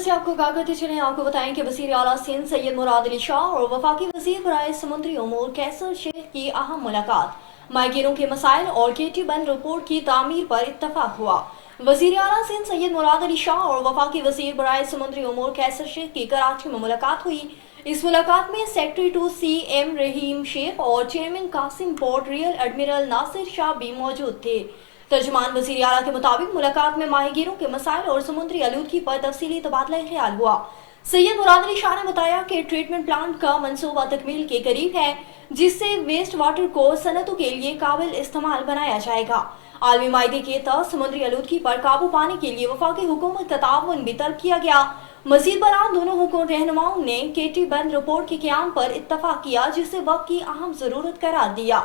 से आपको क्या करते चले, आपको बताएं कि वज़ीर आला सिंध सैयद मुराद अली शाह और वफाकी वज़ीर बराए समुद्री उमूर कैसर शेख की अहम मुलाकात। माहिगीरों के मसाइल और केटी बंद रिपोर्ट की तामीर पर इत्तफाक हुआ। वज़ीर आला सिंध सैयद मुराद अली शाह और वफाकी वज़ीर बराए समुद्री उमूर कैसर शेख की कराची में मुलाकात हुई। इस मुलाकात में secretary to CM Rahim Sheikh और chairman Qasim port rear admiral Nasir Shah भी मौजूद थे। तर्जुमान वज़ीर आला के मुताबिक मुलाकात में माहिगीरों के मसाइल और समुद्री आलूदगी पर तफसीली तबादला ख्याल हुआ। सैयद मुराद अली शाह ने बताया कि ट्रीटमेंट प्लांट का मंसूबा तकमील के करीब है, जिससे वेस्ट वाटर को सनतों के लिए काबिल इस्तेमाल बनाया जाएगा। आलमी मायदे के तहत समुद्री आलूदगी पर काबू पाने के लिए वफाकी हुकूमत का ताउन भी तलब किया गया। मजीद बरान दोनों हुकूमत रहनुमाओं ने केटी बंद रिपोर्ट के क़याम पर इत्तफाक किया, जिसे वक्त की अहम ज़रूरत करार दिया।